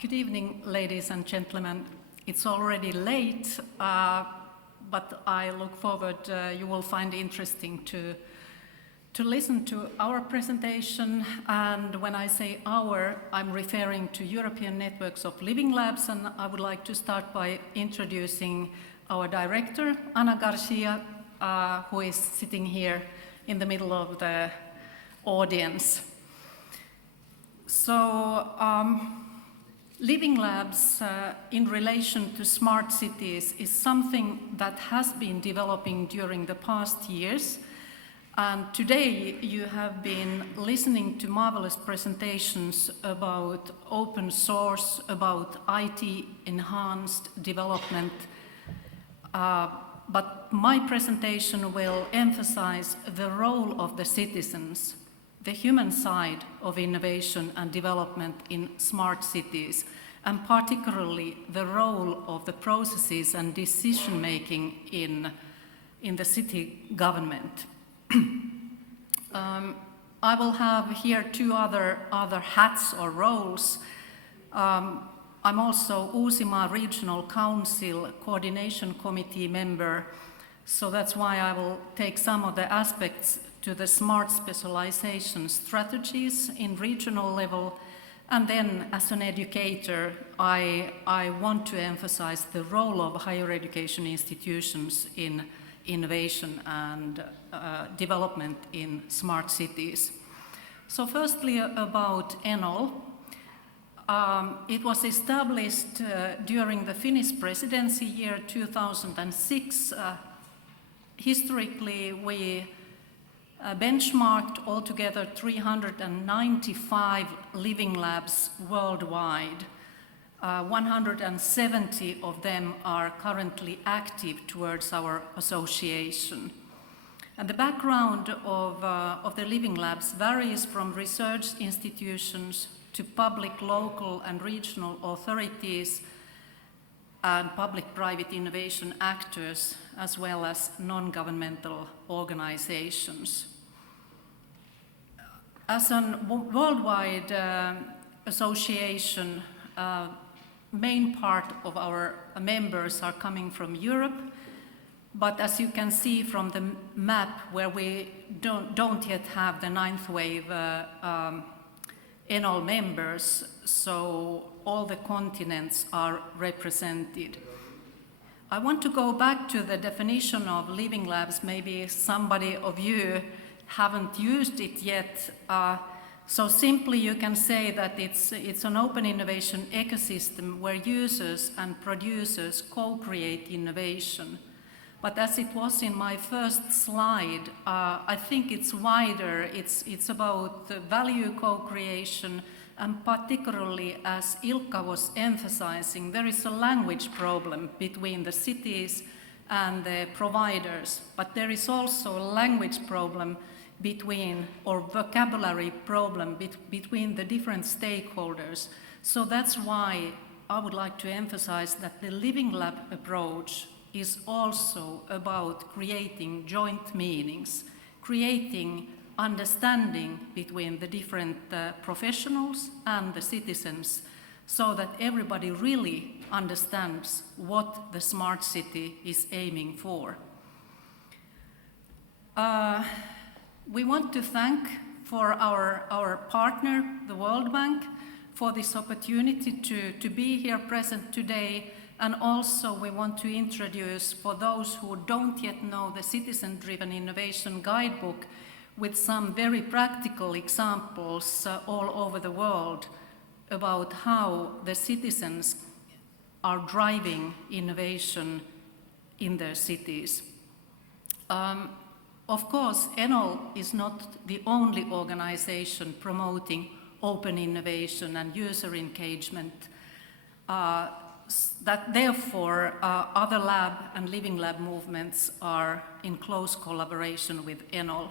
Good evening, ladies and gentlemen. It's already late, but I look forward, you will find interesting to listen to our presentation. And when I say our, I'm referring to European Networks of Living Labs, and I would like to start by introducing our director, Ana Garcia, who is sitting here in the middle of the audience. So, Living Labs in relation to smart cities is something that has been developing during the past years. And today you have been listening to marvelous presentations about open source, about IT enhanced development. But my presentation will emphasize the role of the citizens, the human side of innovation and development in smart cities, and particularly the role of the processes and decision-making in the city government. I will have here two other hats or roles. I'm also Uusimaa Regional Council Coordination Committee member, so that's why I will take some of the aspects to the smart specialization strategies in regional level. And then as an educator, I want to emphasize the role of higher education institutions in innovation and development in smart cities. So firstly about ENOL. It was established during the Finnish presidency year 2006. Historically, we benchmarked altogether 395 living labs worldwide. 170 of them are currently active towards our association. And the background of the living labs varies from research institutions to public, local and regional authorities and public-private innovation actors, as well as non-governmental organizations. As a worldwide association, main part of our members are coming from Europe, but as you can see from the map where we don't yet have the ninth wave ENOL members, so all the continents are represented. I want to go back to the definition of living labs. Maybe somebody of you haven't used it yet. So simply you can say that it's an open innovation ecosystem where users and producers co-create innovation. But as it was in my first slide, I think it's wider. It's about value co-creation, and particularly, as Ilkka was emphasizing, there is a language problem between the cities and the providers, but there is also a language problem or vocabulary problem between the different stakeholders. So that's why I would like to emphasize that the Living Lab approach is also about creating joint meanings, creating understanding between the different professionals and the citizens, so that everybody really understands what the smart city is aiming for. We want to thank for our partner, the World Bank, for this opportunity to be here present today. And also we want to introduce, for those who don't yet know, the Citizen-Driven Innovation Guidebook with some very practical examples all over the world about how the citizens are driving innovation in their cities. Of course, ENOL is not the only organization promoting open innovation and user engagement. That therefore other lab and living lab movements are in close collaboration with ENOL.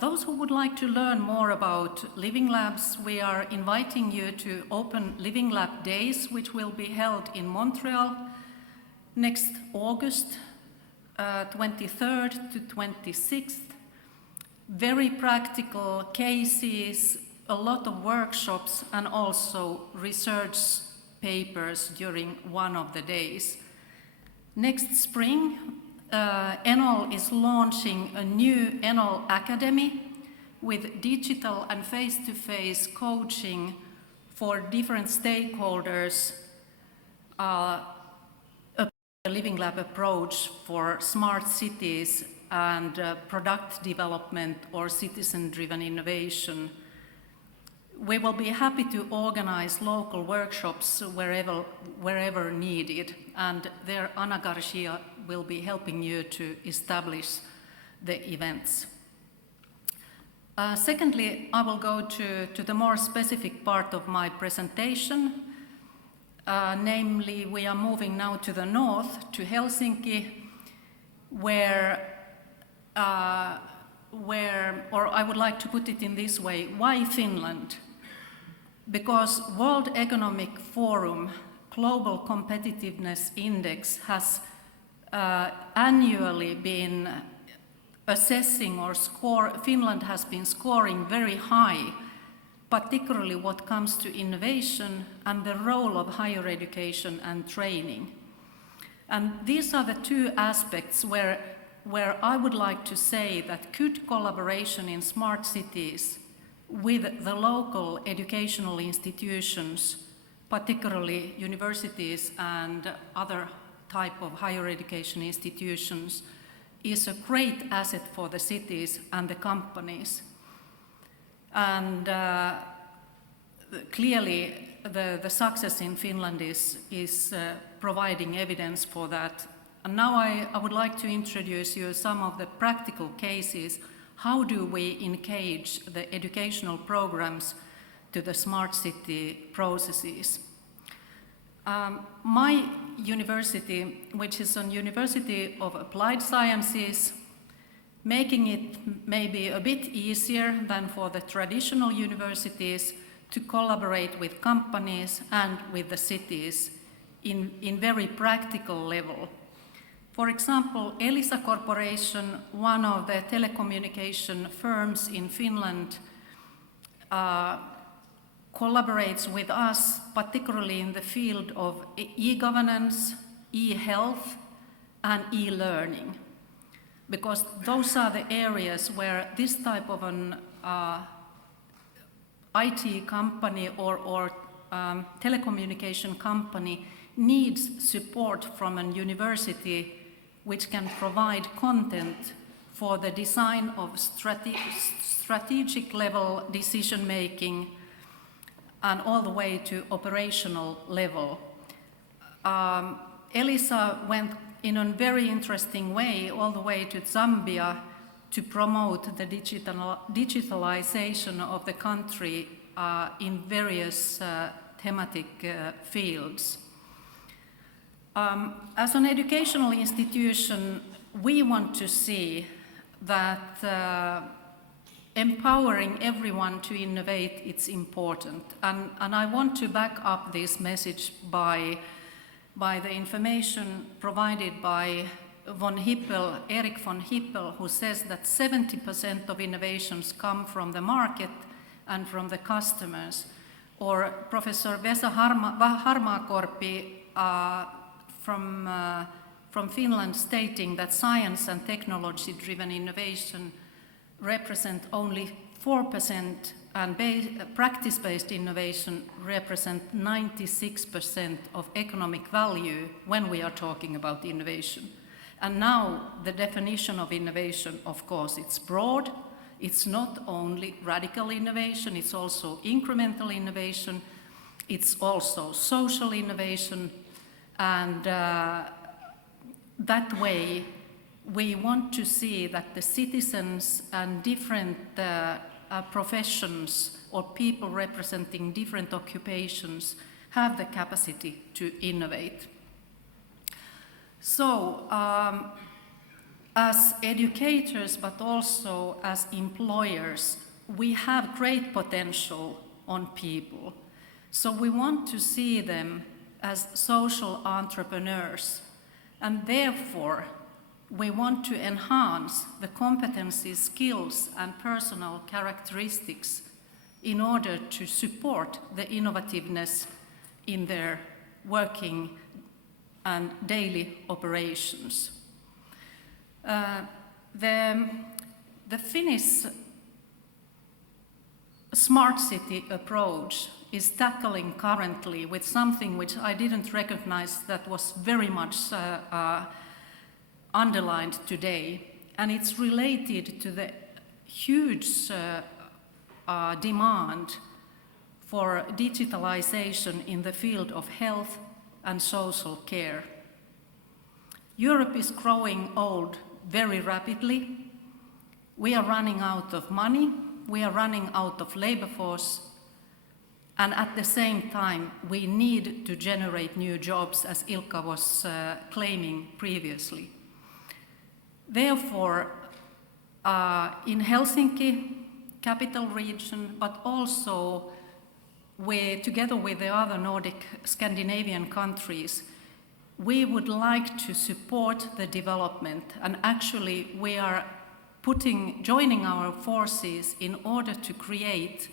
Those who would like to learn more about living labs, we are inviting you to Open Living Lab Days, which will be held in Montreal next August 23rd to 26th. Very practical cases, a lot of workshops and also research papers during one of the days. Next spring, Enol is launching a new Enol Academy with digital and face-to-face coaching for different stakeholders, a Living Lab approach for smart cities and product development or citizen-driven innovation. We will be happy to organize local workshops wherever needed, and there Ana Garcia will be helping you to establish the events. Secondly, I will go to the more specific part of my presentation. Namely, we are moving now to the north, to Helsinki, or I would like to put it in this way, why Finland? Because World Economic Forum Global Competitiveness Index has annually been assessing Finland has been scoring very high, particularly what comes to innovation and the role of higher education and training. And these are the two aspects where I would like to say that good collaboration in smart cities with the local educational institutions, particularly universities and other type of higher education institutions, is a great asset for the cities and the companies. And clearly the success in Finland is providing evidence for that. And now I would like to introduce you some of the practical cases. How do we engage the educational programs to the smart city processes? My university, which is a University of Applied Sciences, making it maybe a bit easier than for the traditional universities to collaborate with companies and with the cities in very practical level. For example, Elisa Corporation, one of the telecommunication firms in Finland, collaborates with us, particularly in the field of e-governance, e-health, and e-learning, because those are the areas where this type of an IT company or telecommunication company needs support from a university which can provide content for the design of strategic level decision making and all the way to operational level. Elisa went in a very interesting way all the way to Zambia to promote the digitalization of the country in various thematic fields. As an educational institution, we want to see that empowering everyone to innovate is important. And I want to back up this message by the information provided by Erik von Hippel, who says that 70% of innovations come from the market and from the customers. Or Professor Vesa Harmakorpi from Finland stating that science and technology-driven innovation represent only 4% and practice-based innovation represent 96% of economic value when we are talking about innovation. And now the definition of innovation, of course, it's broad. It's not only radical innovation, it's also incremental innovation, it's also social innovation, and that way we want to see that the citizens and different professions or people representing different occupations have the capacity to innovate. So, as educators, but also as employers, we have great potential on people. So we want to see them as social entrepreneurs, and therefore we want to enhance the competencies, skills, and personal characteristics in order to support the innovativeness in their working and daily operations. The Finnish smart city approach is tackling currently with something which I didn't recognize that was very much underlined today, and it's related to the huge demand for digitalization in the field of health and social care. Europe is growing old very rapidly. We are running out of money, we are running out of labor force, and at the same time we need to generate new jobs, as Ilkka was claiming previously. Therefore, in Helsinki, capital region, but also together with the other Nordic Scandinavian countries, we would like to support the development, and actually we are joining our forces in order to create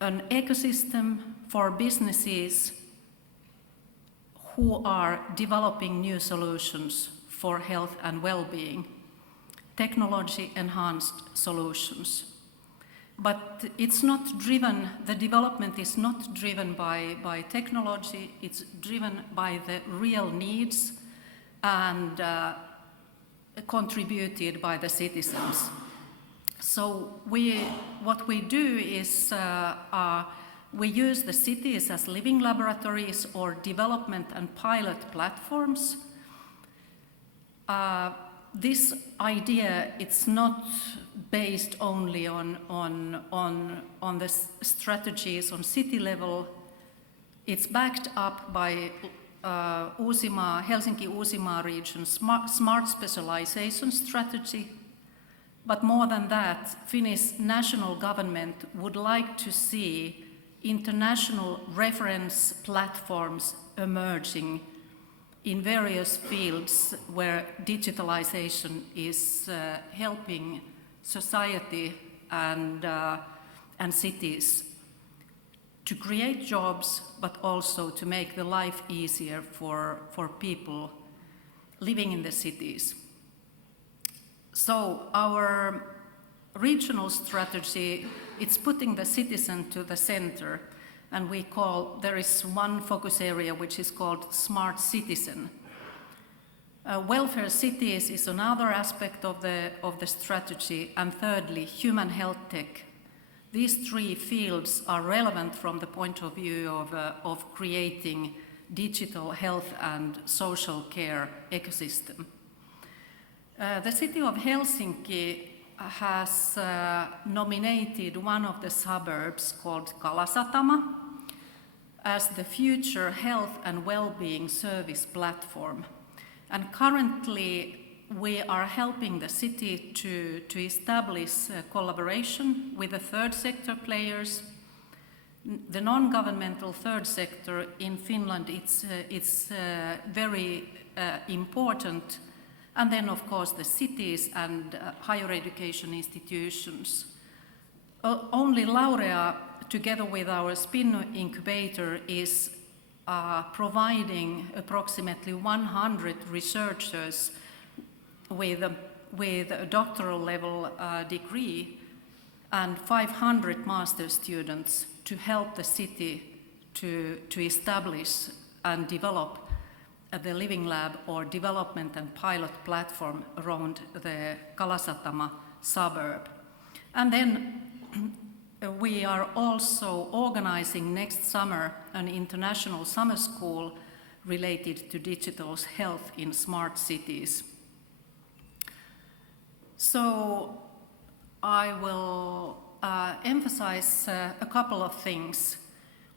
an ecosystem for businesses who are developing new solutions for health and well-being, technology-enhanced solutions. But it's not driven, the development is not driven by technology, it's driven by the real needs and contributed by the citizens. So what we do is we use the cities as living laboratories or development and pilot platforms. This idea, it's not based only on the strategies on city level. It's backed up by Helsinki-Uusimaa region smart specialization strategy. But more than that, Finnish national government would like to see international reference platforms emerging in various fields where digitalization is helping society and cities to create jobs, but also to make the life easier for people living in the cities. So our regional strategy, it's putting the citizen to the center, and there is one focus area which is called Smart Citizen. Welfare cities is another aspect of the strategy, and thirdly, human health tech. These three fields are relevant from the point of view of creating digital health and social care ecosystem. The city of Helsinki has nominated one of the suburbs called Kalasatama as the future health and well-being service platform. And currently we are helping the city to establish collaboration with the third sector players. The non-governmental third sector in Finland, it's very important. And then, of course, the cities and higher education institutions. Only Laurea, together with our spin incubator, is providing approximately 100 researchers with a doctoral level degree and 500 master students to help the city to establish and develop the Living Lab or development and pilot platform around the Kalasatama suburb. And then we are also organizing next summer an international summer school related to digital health in smart cities. So I will emphasize a couple of things.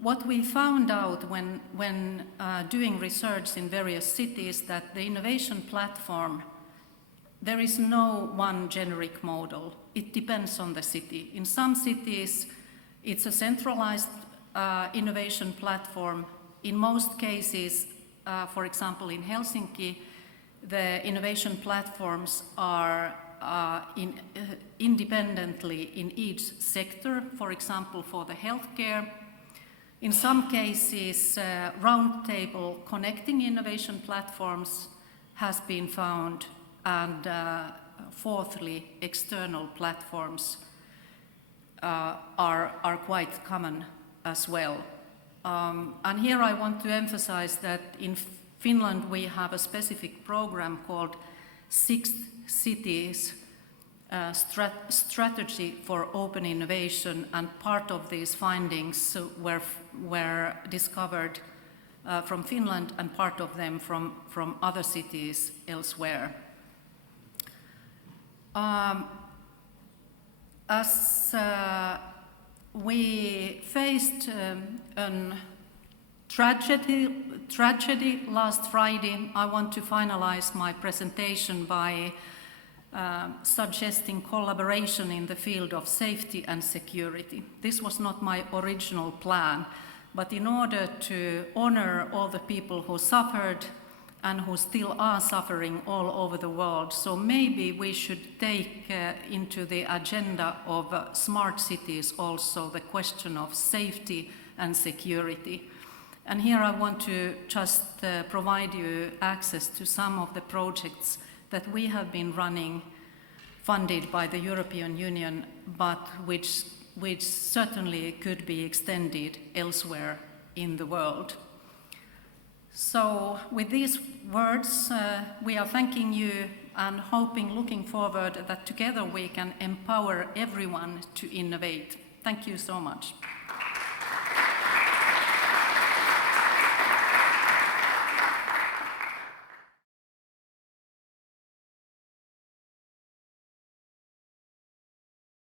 What we found out when doing research in various cities, that the innovation platform, there is no one generic model. It depends on the city. In some cities, it's a centralized innovation platform. In most cases, for example, in Helsinki, the innovation platforms are independently in each sector, for example, for the healthcare. In some cases, roundtable connecting innovation platforms has been found, and fourthly, external platforms are quite common as well. And here I want to emphasize that in Finland we have a specific program called Six Cities Strategy for Open Innovation, and part of these findings were discovered from Finland and part of them from other cities elsewhere. As we faced a tragedy last Friday, I want to finalize my presentation by suggesting collaboration in the field of safety and security. This was not my original plan, but in order to honor all the people who suffered and who still are suffering all over the world, so maybe we should take into the agenda of smart cities also the question of safety and security. And here I want to just provide you access to some of the projects that we have been running, funded by the European Union, but which certainly could be extended elsewhere in the world. So with these words, we are thanking you and looking forward that together we can empower everyone to innovate. Thank you so much.